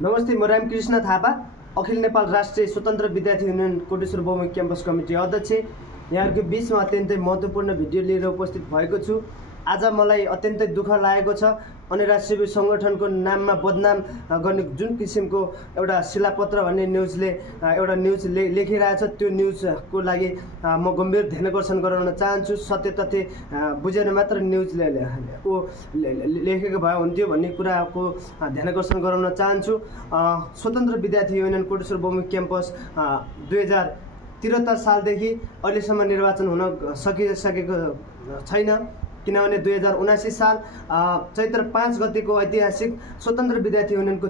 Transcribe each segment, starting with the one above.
नमस्ते, म रामकृष्ण थापा, अखिल नेपाल राष्ट्रिय स्वतन्त्र विद्यार्थी युनियन कोटेश्वर बहुमुखी क्याम्पस कमिटी अध्यक्ष। यहाँहरूको बिचमा अत्यन्तै महत्त्वपूर्ण भिडियो लिएर उपस्थित भएको छु। आज मलाई अत्यन्तै दुःख लागेको छ। अनिराज शिविर सङ्गठनको नाममा बदनाम गर्ने जुन किसिमको एउटा शिलापत्र भन्ने न्युजले एउटा न्युज लेखिरहेछ, त्यो न्युजको लागि म गम्भीर ध्यानकर्षण गराउन चाहन्छु। सत्य तथ्य बुझेर मात्र न्युज लेखेको भए हुन्थ्यो भन्ने कुराको ध्यानकर्षण गराउन चाहन्छु। स्वतन्त्र विद्यार्थी युनियन कोटेश्वर बहुमुखी क्याम्पस 2073 सालदेखि अहिलेसम्म निर्वाचन हुन सकिसकेको छैन, किनभने 2079 साल चैत्र 5 गतेको ऐतिहासिक स्वतन्त्र विद्यार्थी युनियनको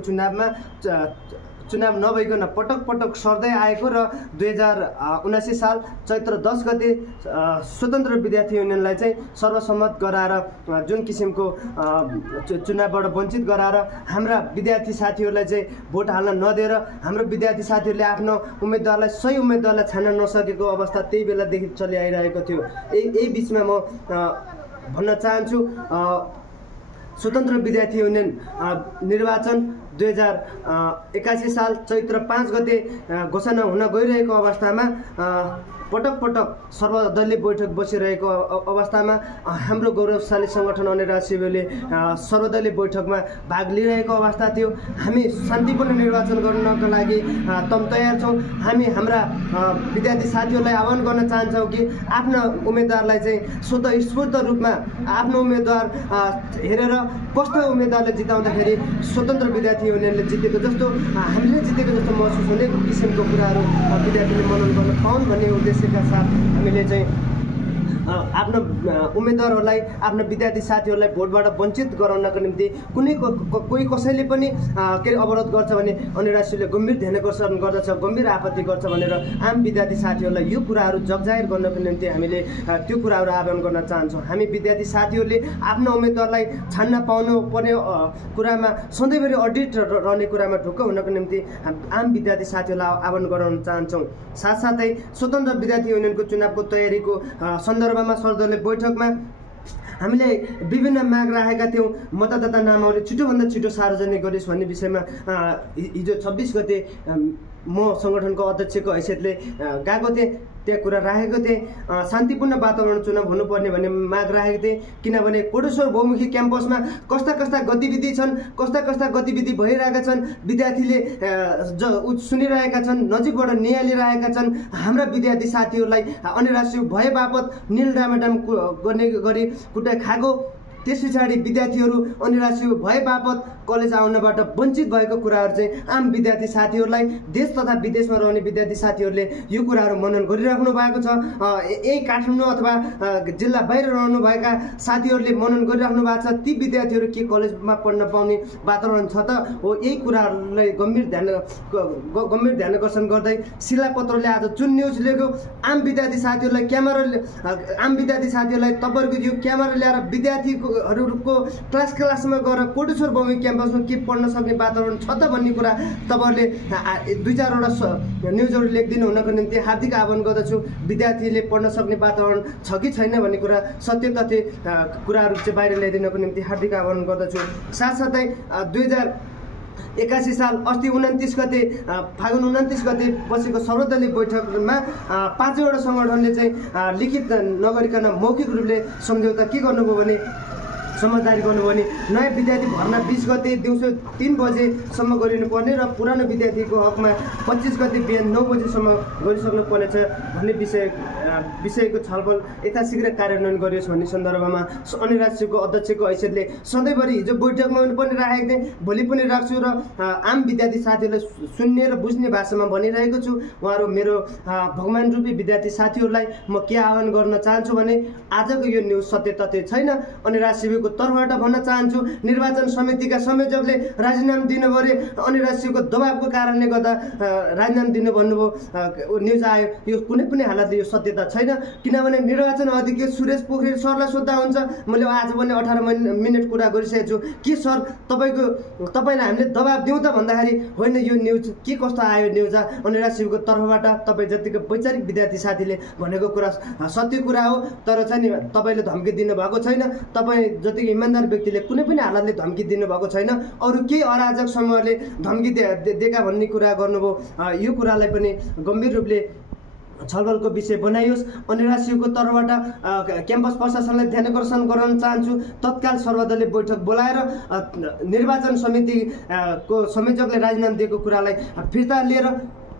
चुनाव नभइकन पटक सर्दै आएको र 2079 साल चैत्र 10 गते स्वतन्त्र विद्यार्थी युनियनलाई चाहिँ सर्वसम्मत गराएर जुन किसिमको चुनावबाट वञ्चित गराएर हाम्रा विद्यार्थी साथीहरूलाई चाहिँ भोट हाल्न नदिएर हाम्रो विद्यार्थी साथीहरूले आफ्नो उम्मेदवारलाई सही उम्मेदवारलाई छान्न नसकेको अवस्था त्यही बेलादेखि चलिआइरहेको थियो। यही बिचमा म भन्न चाहन्छु, स्वतन्त्र विद्यार्थी युनियन निर्वाचन 2081 साल चैत्र 5 गते घोषणा हुन गइरहेको अवस्थामा पटक सर्वदलीय बैठक बसिरहेको अवस्थामा हाम्रो गौरवशाली सङ्गठन अनिराज शिविरले सर्वदलीय बैठकमा भाग लिइरहेको अवस्था थियो। हामी शान्तिपूर्ण निर्वाचन गर्नको लागि तम तयार छौँ। हामी हाम्रा विद्यार्थी साथीहरूलाई आह्वान गर्न चाहन्छौँ कि आफ्ना उम्मेदवारलाई चाहिँ स्वतःस्फूर्त रूपमा आफ्नो उम्मेदवार हेरेर कस्तो उम्मेदवारले जिताउँदाखेरि स्वतन्त्र विद्यार्थी युनियनले जितेको जस्तो, हामीले जितेको जस्तो महसुस हुने किसिमको कुराहरू विद्यार्थीले मनन गर्न पाउन् भन्ने उद्देश्यका साथ हामीले चाहिँ आफ्नो उम्मेदवारहरूलाई, आफ्नो विद्यार्थी साथीहरूलाई भोटबाट वञ्चित गराउनको निम्ति कोही कसैले पनि के अवरोध गर्छ भने अनिराज शिविरले गम्भीर ध्यानकर्षण गर्दछ, गम्भीर आपत्ति गर्छ भनेर आम विद्यार्थी साथीहरूलाई यो कुराहरू जगजाहेर गर्नको निम्ति हामीले त्यो कुराहरू आह्वान गर्न चाहन्छौँ। हामी विद्यार्थी साथीहरूले आफ्नो उम्मेदवारलाई छान्न पाउनु पर्ने कुरामा सधैँभरि अडिट रहने कुरामा ढुक्क हुनको निम्ति आम विद्यार्थी साथीहरूलाई आह्वान गराउन चाहन्छौँ। साथसाथै स्वतन्त्र विद्यार्थी युनियनको चुनावको तयारीको सन्दर्भमा सर्वदलीय बैठकमा हामीले विभिन्न माग राखेका थियौँ। मतदाता नामावली छिटोभन्दा छिटो सार्वजनिक गरियोस् भन्ने विषयमा हिजो 26 गते म सङ्गठनको अध्यक्षको हैसियतले गएको थिएँ, त्यहाँ कुरा राखेको थिएँ। शान्तिपूर्ण वातावरण चुनाव हुनुपर्ने भन्ने माग राखेको थिएँ, किनभने कोटेश्वर बहुमुखी क्याम्पसमा कस्ता गतिविधि छन्, कस्ता गतिविधि भइरहेका छन्, विद्यार्थीले सुनिरहेका छन्, नजिकबाट निहालिरहेका छन्। हाम्रा विद्यार्थी साथीहरूलाई अनिराज शिविर भए बापत निल डामाडाम गर्ने गरी कुटाइ खाएको, त्यस पछाडि विद्यार्थीहरू अनिराज शिविर भए बापत कलेज आउनबाट वञ्चित भएको कुराहरू चाहिँ आम विद्यार्थी साथीहरूलाई, देश तथा विदेशमा रहने विद्यार्थी साथीहरूले यो कुराहरू मनन गरिराख्नु भएको छ। यही काठमाडौँ अथवा जिल्ला बाहिर रहनुभएका साथीहरूले मनन गरिराख्नु भएको छ। ती विद्यार्थीहरू के कलेजमा पढ्न पाउने वातावरण छ त हो? यही कुराहरूलाई गम्भीर ध्यानकर्षण गर्दै शिलापत्रले आज जुन न्युज लेख्यो, आम विद्यार्थी साथीहरूलाई तपाईँहरूको यो क्यामेरा ल्याएर विद्यार्थीहरूको क्लासमा गएर कोटेश्वर बहुमुखी क्याम्पसमा के पढ्न सक्ने वातावरण छ त भन्ने कुरा तपाईँहरूले 2-4वटा न्युजहरू लेखिदिनु हुनको निम्ति हार्दिक आह्वान गर्दछु। विद्यार्थीले पढ्न सक्ने वातावरण छ कि छैन भन्ने कुरा, सत्य तथ्य कुराहरू चाहिँ बाहिर ल्याइदिनको निम्ति हार्दिक आह्वान गर्दछु। साथसाथै 2081 साल अस्ति 29 गते फागुन 29 गते बसेको सर्वदलीय बैठकमा 5वटा सङ्गठनले चाहिँ लिखित नगरिकन मौखिक रूपले सम्झौता के गर्नुभयो भने समझदारी गर्नुभयो भने नयाँ विद्यार्थी भर्ना 20 गते दिउँसो 3 बजेसम्म गरिनुपर्ने र पुरानो विद्यार्थीको हकमा 25 गते बिहान 9 बजेसम्म गरिसक्नु पर्नेछ भन्ने विषयको छलफल यथाशीघ्र कार्यान्वयन गरियोस् भन्ने सन्दर्भमा अनिराज शिविरको अध्यक्षको हैसियतले सधैँभरि हिजो बैठकमा पनि राखेको थिएँ, भोलि पनि राख्छु र आम विद्यार्थी साथीहरूलाई सुन्ने र बुझ्ने भाषामा भनिरहेको छु। उहाँहरू मेरो भगवान रूपी विद्यार्थी साथीहरूलाई म के आह्वान गर्न चाहन्छु भने आजको यो न्युज सत्य तथ्य छैन। अनिराज शिविरको तर्फबाट भन्न चाहन्छु, निर्वाचन समितिका संयोजकले राजीनामा दिनुभयो, अनिराज शिविरको दबावको कारणले गर्दा राजीनामा दिनु भन्नुभयो, न्युज आयो। यो कुनै पनि हालतले यो सत्यता आवश्यकता छैन, किनभने निर्वाचन अधिकारी सुरेश पोखरेल सरलाई सोद्धा हुन्छ। मैले आज पनि 18 मिनट कुरा गरिसकेको छु। के सर तपाईँलाई हामीले दबाब दिउँ त भन्दाखेरि होइन, यो न्युज के कस्तो आयो न्युज अनुराग शिवको तर्फबाट तपाईँ जतिको वैचारिक विद्यार्थी साथीले भनेको कुरा सत्य कुरा हो, तर चाहिँ नि तपाईँले धम्की दिनुभएको छैन। तपाईँ जतिको इमान्दार व्यक्तिले कुनै पनि हालतले धम्की दिनुभएको छैन। अरू केही अराजक समूहले धम्की दिएका भन्ने कुरा गर्नुभयो। यो कुरालाई पनि गम्भीर रूपले छलफलको विषय बनाइयोस्। अनुराग शिवको तर्फबाट क्याम्पस प्रशासनलाई ध्यान आकर्षण गराउन चाहन्छु, तत्काल सर्वदलीय बैठक बोलाएर निर्वाचन समितिको संयोजकले राजीनामा दिएको कुरालाई फिर्ता लिएर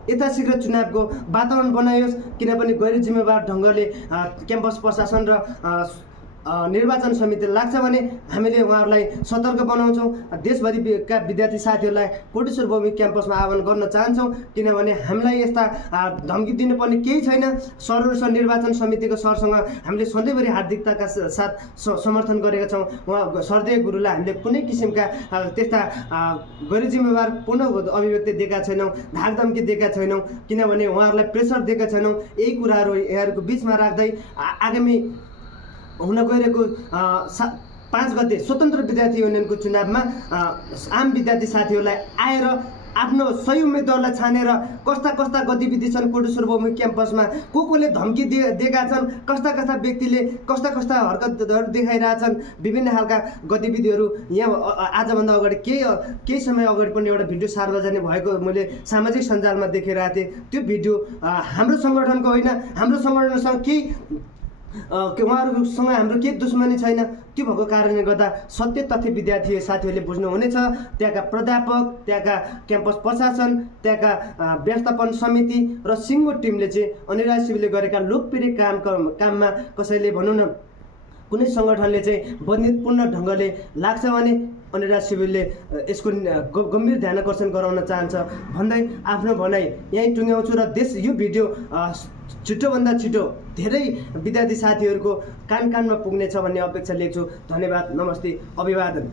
यथाशीघ्र चुनावको वातावरण बनाइयोस्। किनभने गैर जिम्मेवार ढङ्गले क्याम्पस प्रशासन र निर्वाचन समिति लाग्छ भने हामीले उहाँहरूलाई सतर्क बनाउँछौँ। देशभरिका विद्यार्थी साथीहरूलाई कोटेश्वर भौमिक क्याम्पसमा आह्वान गर्न चाहन्छौँ, किनभने हामीलाई यस्ता धम्की दिनुपर्ने केही छैन। सर्वोच्च निर्वाचन समितिको सरसँग हामीले सधैँभरि हार्दिकताका साथ समर्थन गरेका छौँ। उहाँ सरदेव गुरुलाई हामीले कुनै किसिमका त्यस्ता गैर जिम्मेवार पूर्ण अभिव्यक्ति दिएका छैनौँ, धाकधम्की दिएका छैनौँ, किनभने उहाँहरूलाई प्रेसर दिएका छैनौँ। यही कुराहरू यहाँहरूको बिचमा राख्दै आगामी हुन गइरहेको 5 गते स्वतन्त्र विद्यार्थी युनियनको चुनावमा आम विद्यार्थी साथीहरूलाई आएर आफ्नो सही उम्मेदवारलाई छानेर कस्ता गतिविधि छन् कोटेश्वर भौमिक क्याम्पसमा, कोले धम्की दिएका छन्, कस्ता व्यक्तिले कस्ता हरकतहरू देखाइरहेछन्, विभिन्न खालका गतिविधिहरू यहाँ आजभन्दा अगाडि केही समय अगाडि पनि एउटा भिडियो सार्वजनिक भएको मैले सामाजिक सञ्जालमा देखिरहेको थिएँ। त्यो भिडियो हाम्रो सङ्गठनको होइन, हाम्रो सङ्गठनसँग केही उहाँहरूसँग हाम्रो केही दुश्मनी छैन। त्यो भएको कारणले गर्दा सत्य तथ्य विद्यार्थी साथीहरूले बुझ्नुहुनेछ। त्यहाँका प्राध्यापक, त्यहाँका क्याम्पस प्रशासन, त्यहाँका व्यवस्थापन समिति र सिङ्गो टिमले चाहिँ अनुराग शिवले गरेका लोकप्रिय काममा कसैले भनौँ न कुनै सङ्गठनले चाहिँ बन्दितपूर्ण ढङ्गले लाग्छ भने अनुराग शिवले यसको गम्भीर ध्यान आकर्षण गराउन चाहन्छ भन्दै आफ्नो भनाइ यहीँ टुङ्ग्याउँछु र यो भिडियो छिटोभन्दा छिटो धेरै विद्यार्थी साथीहरूको कानमा पुग्नेछ भन्ने अपेक्षा लिएको छु। धन्यवाद, नमस्ते, अभिवादन।